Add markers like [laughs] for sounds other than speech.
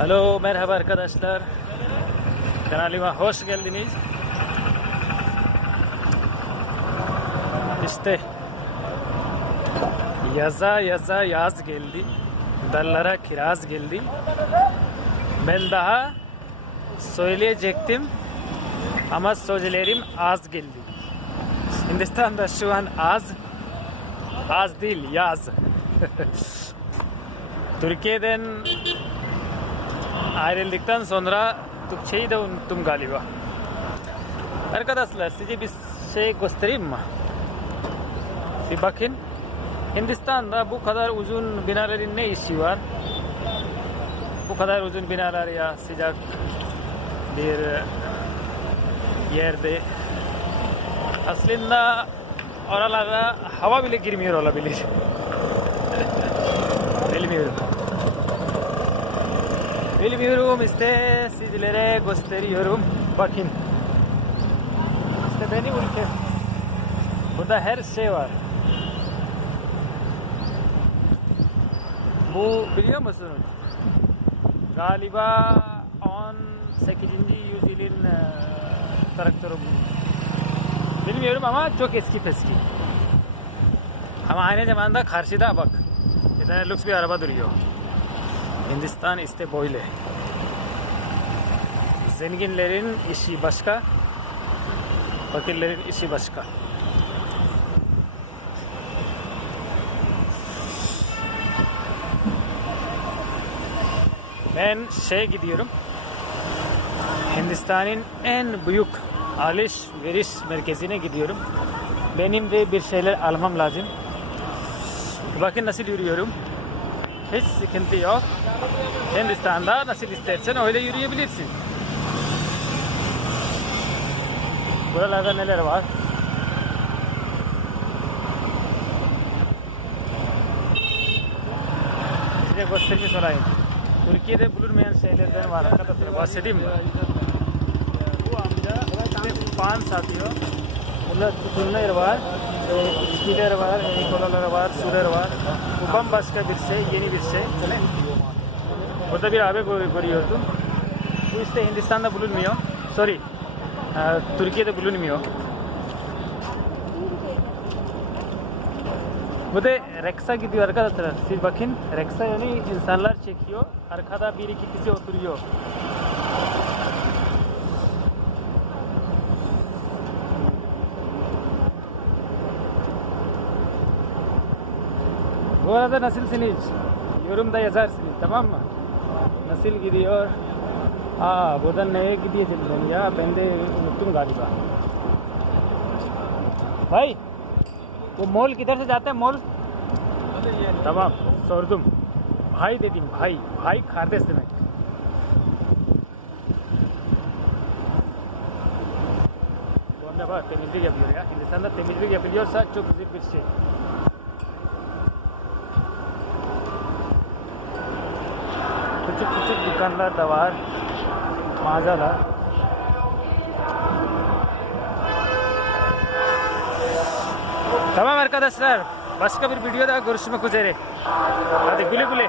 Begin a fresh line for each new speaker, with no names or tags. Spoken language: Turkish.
Alo, merhaba arkadaşlar. Kanalıma hoş geldiniz. İşte yaza yaza yaz geldi. Dallara kiraz geldi. Ben daha söyleyecektim ama sözlerim az geldi. Hindistan'da şu an az, az değil yaz. [laughs] Türkiye'den ayrıldıktan sonra Türkçeyi de unuttum galiba. Arkadaşlar size bir şey göstereyim mi? Bir bakın. Hindistan'da bu kadar uzun binaların ne işi var? Bu kadar uzun binalar ya sıcak bir yerde. Aslında oralara hava bile girmiyor olabilir. [laughs] Bilmiyorum. Bilmiyorum işte sizlere gösteriyorum. Bakın. İşte benim ülke. Burada her şey var. Bu biliyor musunuz? Galiba 18. yüzyılın e, traktörü bu. Bilmiyorum ama çok eski eski. Ama aynı zamanda karşıda bak. Bir tane lüks bir araba duruyor. Hindistan işte böyle. Zenginlerin işi başka, fakirlerin işi başka. Ben şey gidiyorum. Hindistan'ın en büyük alışveriş merkezine gidiyorum. Benim de bir şeyler almam lazım. Bakın nasıl yürüyorum. Hiç sıkıntı yok. Hindistan'da nasıl istersen öyle yürüyebilirsin. Buralarda neler var? Size göstermiş olayım. Türkiye'de bulunmayan şeylerden var arkadaşlar. Bahsedeyim mi? Bu amca işte pan satıyor. Burada tutunlar var, e, içkiler var, e, kolalar var, sular var. Bu bambaşka bir şey, yeni bir şey. Burada bir abi gör- görüyordum. Bu işte Hindistan'da bulunmuyor. Sorry. e, Türkiye'de bulunmuyor. Bu da Reksa gidiyor arkadaşlar. Siz bakın Reksa yani insanlar çekiyor. Arkada bir iki kişi oturuyor. Bu arada nasılsınız? Yorumda yazarsınız tamam mı? Nasıl gidiyor? Aa buradan neye gidiyordum ben ya? Ben de unuttum galiba. भाई वो मॉल किधर से जाता है mall tamam sordum. Hay dedim hay. Hay kardeş demek. Bu anda bak temizlik yapıyor ya. Hindistan'da temizlik yapılıyorsa çok güzel bir şey. Kichak किचक दुकानला दवार माझाला. तमाम हरकत सर. बस का व्हिडिओ दा था गुरुस में कुछ रे अरे गुले गुले.